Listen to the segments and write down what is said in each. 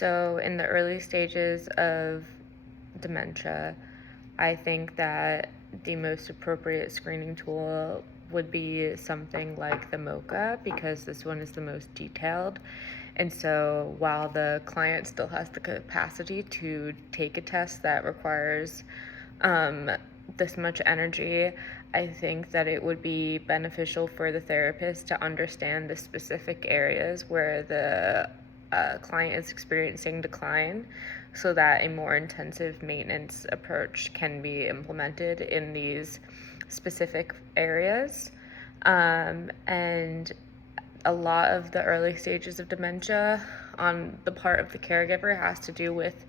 So, in the early stages of dementia, I think that the most appropriate screening tool would be something like the MOCA because this one is the most detailed. And so, while the client still has the capacity to take a test that requires um, this much energy, I think that it would be beneficial for the therapist to understand the specific areas where the client is experiencing decline so that a more intensive maintenance approach can be implemented in these specific areas. And a lot of the early stages of dementia on the part of the caregiver has to do with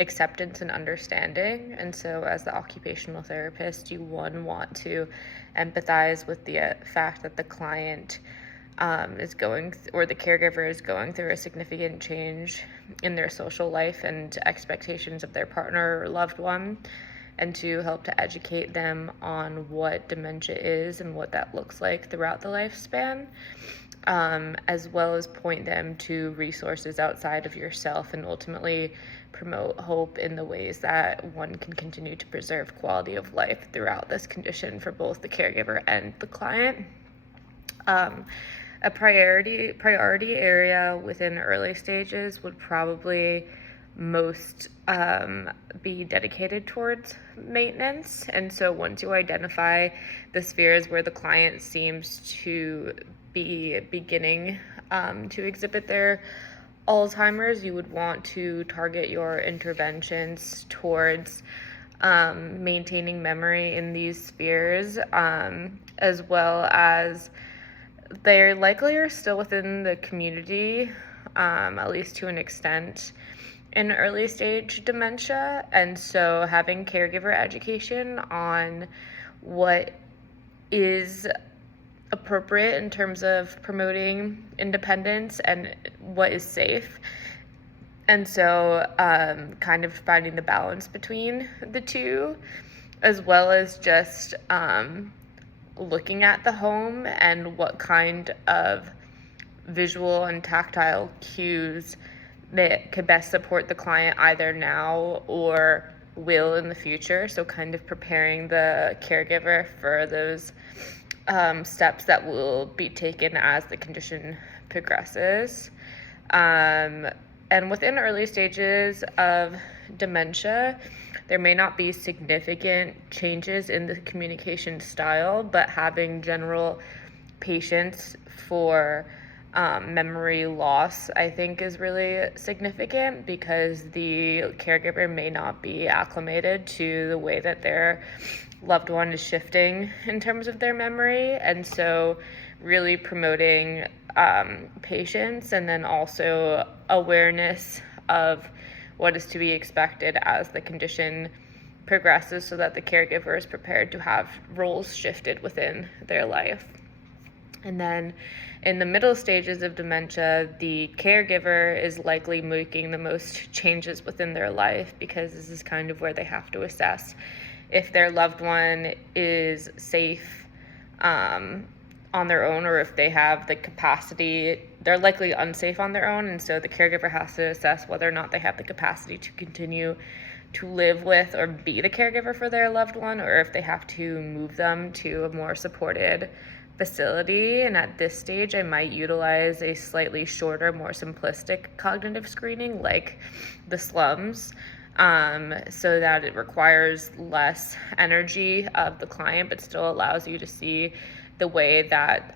acceptance and understanding. And so, as the occupational therapist, you want to empathize with the fact that the client is or the caregiver is going through a significant change in their social life and expectations of their partner or loved one, and to help to educate them on what dementia is and what that looks like throughout the lifespan, as well as point them to resources outside of yourself and ultimately promote hope in the ways that one can continue to preserve quality of life throughout this condition for both the caregiver and the client. A priority area within early stages would probably most be dedicated towards maintenance. And so once you identify the spheres where the client seems to be beginning to exhibit their Alzheimer's, you would want to target your interventions towards maintaining memory in these spheres, as well as they likely are still within the community, at least to an extent, in early stage dementia. And so having caregiver education on what is appropriate in terms of promoting independence and what is safe. And so kind of finding the balance between the two, as well as just looking at the home and what kind of visual and tactile cues that could best support the client either now or will in the future. So kind of preparing the caregiver for those steps that will be taken as the condition progresses. And within early stages of dementia, there may not be significant changes in the communication style, but having general patience for memory loss, I think, is really significant because the caregiver may not be acclimated to the way that their loved one is shifting in terms of their memory. And so really promoting patience and then also awareness of what is to be expected as the condition progresses so that the caregiver is prepared to have roles shifted within their life. And then in the middle stages of dementia, the caregiver is likely making the most changes within their life because this is kind of where they have to assess if their loved one is safe on their own, or if they have the capacity. They're likely unsafe on their own, and so the caregiver has to assess whether or not they have the capacity to continue to live with or be the caregiver for their loved one, or if they have to move them to a more supported facility. And at this stage, I might utilize a slightly shorter, more simplistic cognitive screening like the slums, so that it requires less energy of the client but still allows you to see the way that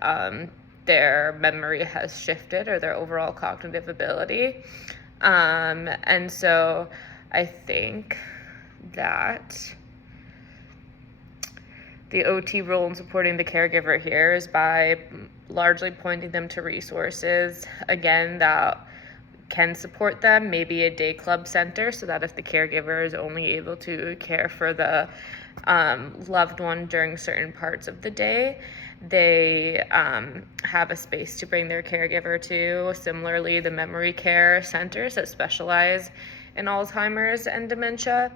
their memory has shifted or their overall cognitive ability. And so I think that the OT role in supporting the caregiver here is by largely pointing them to resources, again, that can support them, maybe a day club center, so that if the caregiver is only able to care for the loved one during certain parts of the day, they have a space to bring their caregiver to. Similarly, the memory care centers that specialize in Alzheimer's and dementia,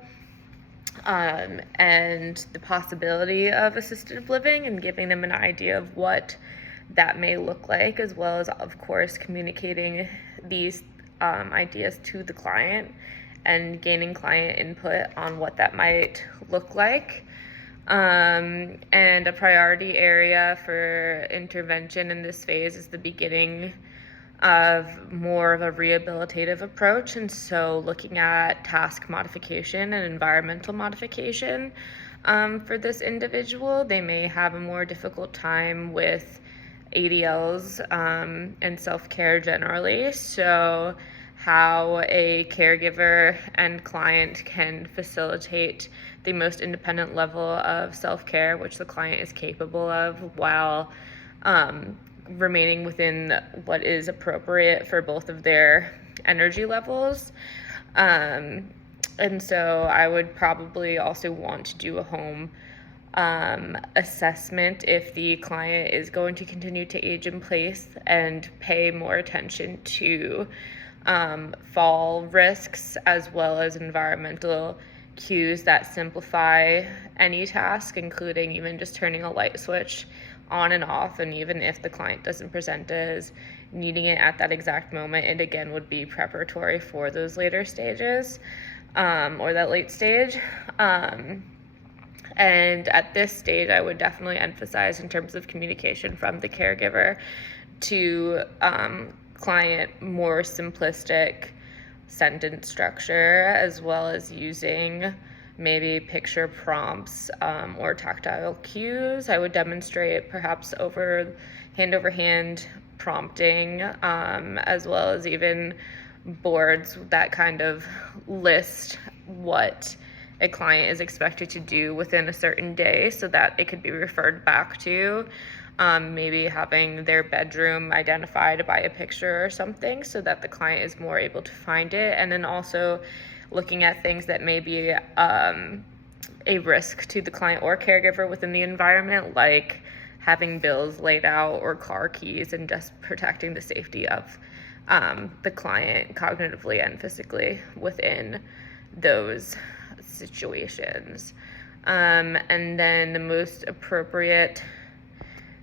and the possibility of assisted living and giving them an idea of what that may look like, as well as, of course, communicating these ideas to the client and gaining client input on what that might look like. And a priority area for intervention in this phase is the beginning of more of a rehabilitative approach. And so looking at task modification and environmental modification for this individual. They may have a more difficult time with ADLs and self-care generally. So how a caregiver and client can facilitate the most independent level of self-care which the client is capable of while remaining within what is appropriate for both of their energy levels. And so I would probably also want to do a home assessment if the client is going to continue to age in place and pay more attention to fall risks as well as environmental cues that simplify any task, including even just turning a light switch on and off. And even if the client doesn't present as needing it at that exact moment, it again would be preparatory for those later stages or that late stage. And at this stage, I would definitely emphasize in terms of communication from the caregiver to client more simplistic sentence structure, as well as using maybe picture prompts or tactile cues. I would demonstrate perhaps hand over hand prompting, as well as even boards that kind of list what a client is expected to do within a certain day so that it could be referred back to. Maybe having their bedroom identified by a picture or something so that the client is more able to find it. And then also looking at things that may be a risk to the client or caregiver within the environment, like having bills laid out or car keys, and just protecting the safety of the client cognitively and physically within those situations. And then the most appropriate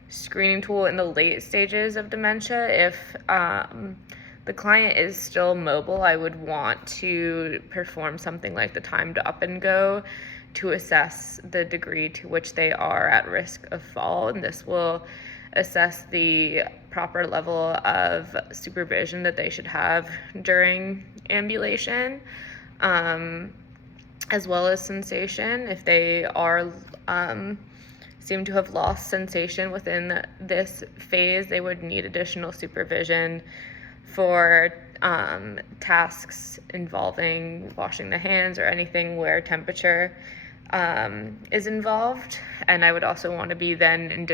screening tool in the late stages of dementia, if the client is still mobile, I would want to perform something like the timed up and go to assess the degree to which they are at risk of fall. And this will assess the proper level of supervision that they should have during ambulation, as well as sensation. If they are seem to have lost sensation within this phase, they would need additional supervision for tasks involving washing the hands or anything where temperature is involved. And I would also want to be then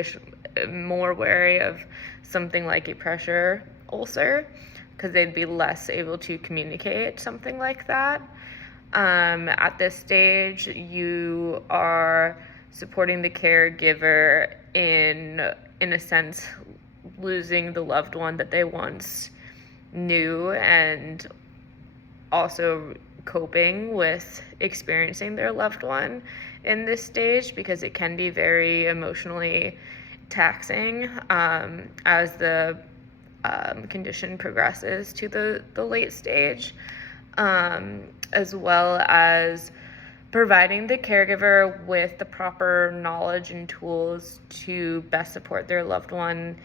more wary of something like a pressure ulcer, because they'd be less able to communicate something like that. At this stage, you are supporting the caregiver in a sense, losing the loved one that they once knew, and also coping with experiencing their loved one in this stage, because it can be very emotionally taxing as the condition progresses to the late stage, as well as providing the caregiver with the proper knowledge and tools to best support their loved one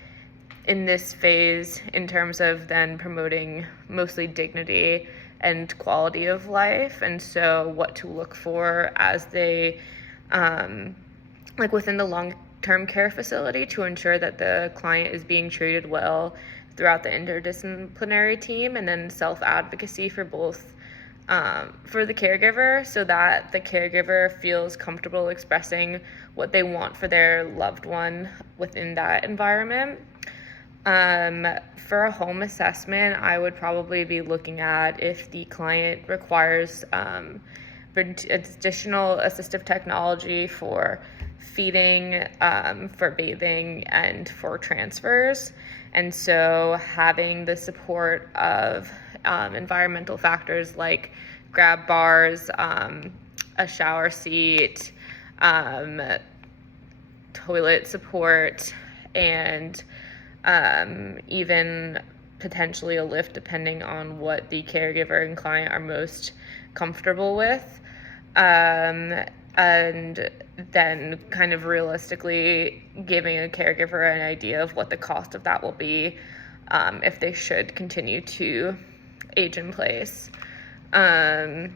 in this phase, in terms of then promoting mostly dignity and quality of life. And so what to look for as they like within the long-term care facility, to ensure that the client is being treated well throughout the interdisciplinary team, and then self-advocacy for both for the caregiver, so that the caregiver feels comfortable expressing what they want for their loved one within that environment. For a home assessment, I would probably be looking at if the client requires additional assistive technology for feeding, for bathing, and for transfers. And so having the support of environmental factors like grab bars, a shower seat, toilet support, and even potentially a lift depending on what the caregiver and client are most comfortable with. And then kind of realistically giving a caregiver an idea of what the cost of that will be if they should continue to age in place. And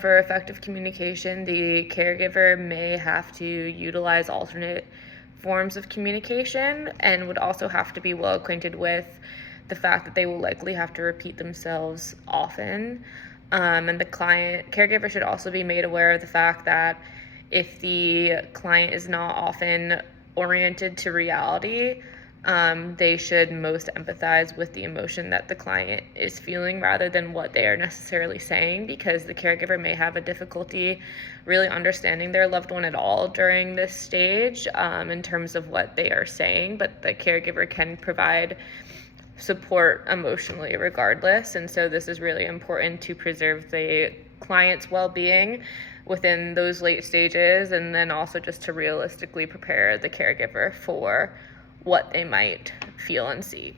for effective communication, the caregiver may have to utilize alternate forms of communication and would also have to be well acquainted with the fact that they will likely have to repeat themselves often. And the caregiver should also be made aware of the fact that if the client is not often oriented to reality, they should most empathize with the emotion that the client is feeling rather than what they are necessarily saying, because the caregiver may have a difficulty really understanding their loved one at all during this stage in terms of what they are saying, but the caregiver can provide support emotionally regardless. And so this is really important to preserve the client's well-being within those late stages, and then also just to realistically prepare the caregiver for what they might feel and see.